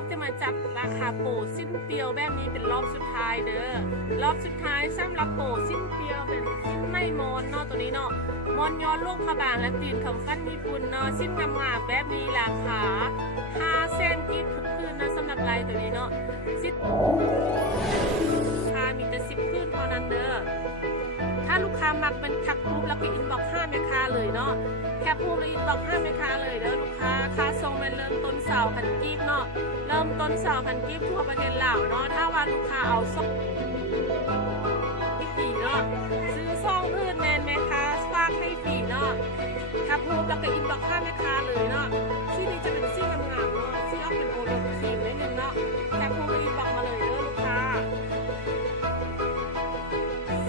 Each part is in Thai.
กจะมาจับราคาโปรสิ้นเปียวแบบนี้เป็นรอบสุดท้ายเด้อรอบสุดท้ายสำหรับโปรสิ้นเปียวเป็นสิ้นไม่มอนเนาะตัวนี้เนาะมอนย้อนลูกพระบางและตีนคำฟันญี่ปุ่นเนาะสิ้นงามๆแบบนี้ราคา5 เซนกีบทุกคืนนะสำหรับลายตัวนี้เนาะสิ้นราคามีแต่10 คืนเท่านั้นเด้อถ้าลูกค้ามักเป็นแคปรูปแล้วก็อินบ็อกซ์5 แม่ค้าเลยเนาะแคปรูปแล้วอินบ็อกซ์5 แม่ค้าเลยเด้อลูกค้าค่าส่งมันเริ่มต้น2,000 กีบเนาะเริ่มต้น2,000 กีบทั่วประเทศลาวเนาะถ้าว่าลูกค้าเอาส่งฟรีเนาะซื้อซ่องอื่นแมนแม่ค้าฝากให้ฟรีเนาะแคปรูปแล้วก็อินบ็อกซ์5 แม่ค้าเลยเนาะที่นี่จะเป็นซี่งามๆเนาะที่เอาเป็นโอรสครีมนิดนึงเนาะแคปรูปแล้วอินบ็อกซ์มาเลยเด้อลูกค้า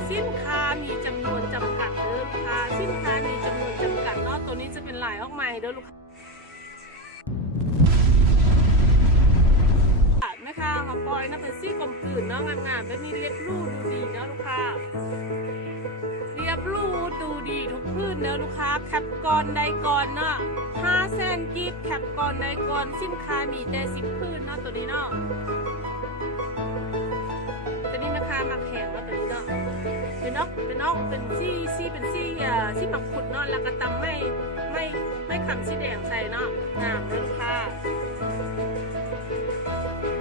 สินค้ามีจำนวนจำกัดเด้อลูกค้าสินค้ามีจำนวนจำกัดเนาะตัวนี้จะเป็นลายออกใหม่เด้อลูกค้าแม่ค้ามาปล่อยนะเป็นซี่กลมกลืนเนาะงามๆแบบนี้เรียบรูดูดีเนาะลูกค้าเรียบรูดูดีทุกพื้นเด้อลูกค้าแคปก่อนได้ก่อนเนาะ5 เซนกีบแคปก่อนได้ก่อนสินค้ามีแต่10 พื้นเนาะตัวนี้เนาะตัวนี้แม่ค้ามาแข่งว่าตัวนี้เนาะเป็นซี่หมักขุดเนาะแล้วก็ตำไม่ขำสีแดงใส่เนาะงามเด้อลูกค้า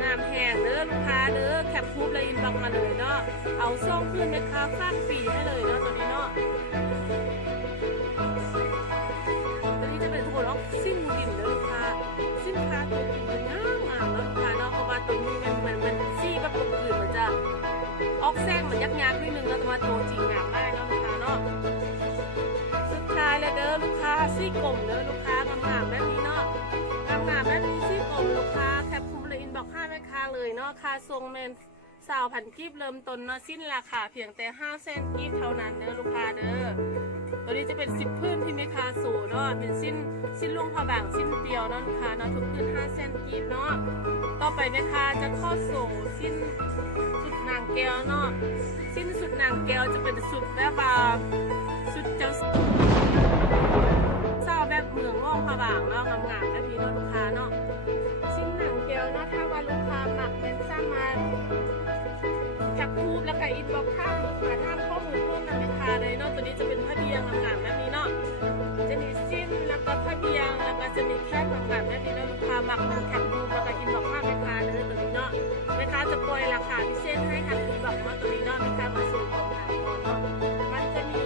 งามแห้งเด้อลูกค้าเด้อแคปคูปเลยอินบ็อกมาเลยเนาะเอาซ่องขึ้นแม่ค้าฟาดฟรีให้เลยเนาะตัวนี้เนาะตัวนี้จะเป็นโทนออกสิ้นดินเด้อลูกค้าสินค้าตัวจริงมันงามเนาะลูกค้าเนาะเพราะว่าตัวนี้มันซี่แบบกลมกลืนมันจะออกแซงเหมือนยักษ์ยากนิดนึงแล้วแต่ว่าตัวจริงงามมากเนาะลูกค้าเนาะสุดท้ายแล้วเด้อลูกค้าซี่กลมเด้อลูกค้างามแบบนี้เนาะงามแบบนี้ซี่กลมลูกค้าแคปคูปเลยอินบ็อกซ์5 แม่ค้าเลยเนาะค่าทรงเมน20,000 กีบเริ่มต้นเนาะสิ้นราคาเพียงแต่5 เซนกีบเท่านั้นเด้อลูกค้าเด้อตัวนี้จะเป็น10 พื้นที่แม่ค้าสู่เนาะเป็นสิ้นลุงพระบางสิ้นเปียวเนาะลูกค้าเนาะทุกพื้น5 เซนกีบเนาะต่อไปแม่ค้าจะทอดส่งสิ้นสุดนางแก้วเนาะสิ้นสุดนางแก้วจะเป็นสุดแบบว่าสุดเจ้าแบบเมืองร่องพระบางเนาะงามๆแบบนี้เนาะลูกค้าเนาะสิ้นนางแก้วเนาะถ้าว่าลูกค้าหมักเป็นสร้างมาจับคูปแล้วก็อินบ็อกซ์ข้ามมาทำข้อมูลเพิ่มนำแม่ค้าเลยเนาะตัวนี้จะเป็นผ้าเบียงงามๆแบบนี้เนาะจะมีสิ้นแล้วก็ผ้าเบียงแล้วก็จะมีแคบงามๆแบบนี้เนาะลูกค้าหมักมาแคปคูปแล้วก็อินบ็อกซ์ข้ามแม่ค้าเลยตัวนี้เนาะแม่ค้าจะปล่อยราคาพิเศษให้ค่ะอินบ็อกซ์มาตัวนี้เนาะแม่ค้ามาสู่ของงามเนาะมันจะมี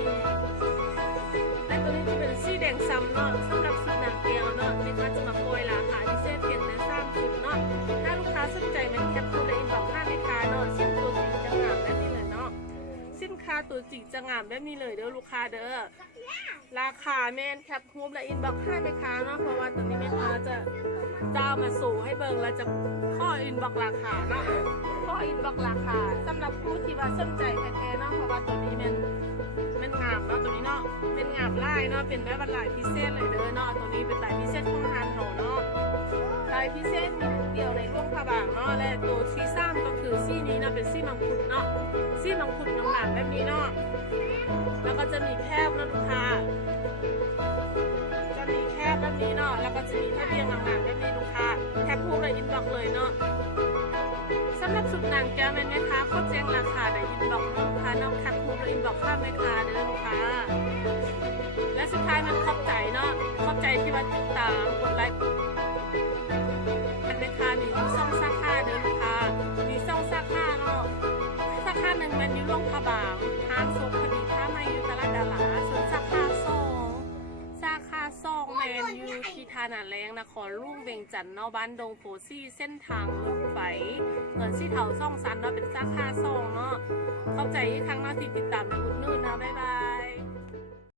และตัวนี้จะเป็นสีแดงซ้ำเนาะสำหรับสุดนางแก้วเนาะแม่ค้าจะมาปล่อยราคาพิเศษเพียงแต่3 ชุดเนาะถ้าลูกค้าสนใจมันแคปคูปและอินบ็อกซ์ข้ามแม่ค้าเนาะสิ้นตัวจริงจะงามแบบนี้เลยเนาะสินค้าตัวจริงจะงามแบบนี้เลยเด้อลูกค้าเด้อราคาแม่นแคปคูปและอินบ็อกซ์ข้ามแม่ค้าเนาะเพราะว่าตัวนี้แม่ค้าจะเอามาสู่ให้เบิ่งแล้วจะข้ออินบ็อกซ์ราคาเนาะข้ออินบ็อกซ์ราคาสำหรับผู้ที่ว่าสนใจแท้ๆเนาะเพราะว่าตัวนี้มันงามเนาะตัวนี้เนาะเป็นงามลายเนาะเป็นแบบลายพิเศษเลยเด้อเนาะตัวนี้เป็นลายพิเศษของฮันโหเนาะลายพิเศษมีเดียวในร่วงพระบางเนาะและตัวที่3ก็คือซี่นี้เนาะเป็นซี่มังคุดเนาะซี่มังคุดงามๆแบบนี้เนาะแล้วก็จะมีแคบนะลูกค้าจะมีแคบแบบนี้เนาะแล้วก็จะมีแค่เรียงงามๆแบบนี้ลูกค้าแคปพูดเลยอินบ็อกเลยเนาะสำหรับสุดนางแก้วแม่ค้าเขาแจ้งราคาในอินบ็อกลูกค้าน้องแคปพูดเลยอินบ็อกข้ามแม่ค้าเด้อลูกค้าและสุดท้ายมันขอบใจเนาะขอบใจที่ว่าติดตามกดไลค์แม่ค้ามี2 สาขาเด้อลูกค้ามี2 สาขาเนาะสาขาหนึ่งมันอยู่ร่องพระบางห้างโซคดีท่าไม้อยู่ตลาดดาราส่วนสาขา2แมนอยู่ที่ทานาแรงนครลุ่งเวียงจันทน์เนาะบ้านดงโพซี่เส้นทางรถไฟเงินซี่เถาซ่องซันเนาะเป็นสาขา2เนาะเข้าใจทั้งหน้าที่ติดตามในอุดหนุนนะบ๊ายบาย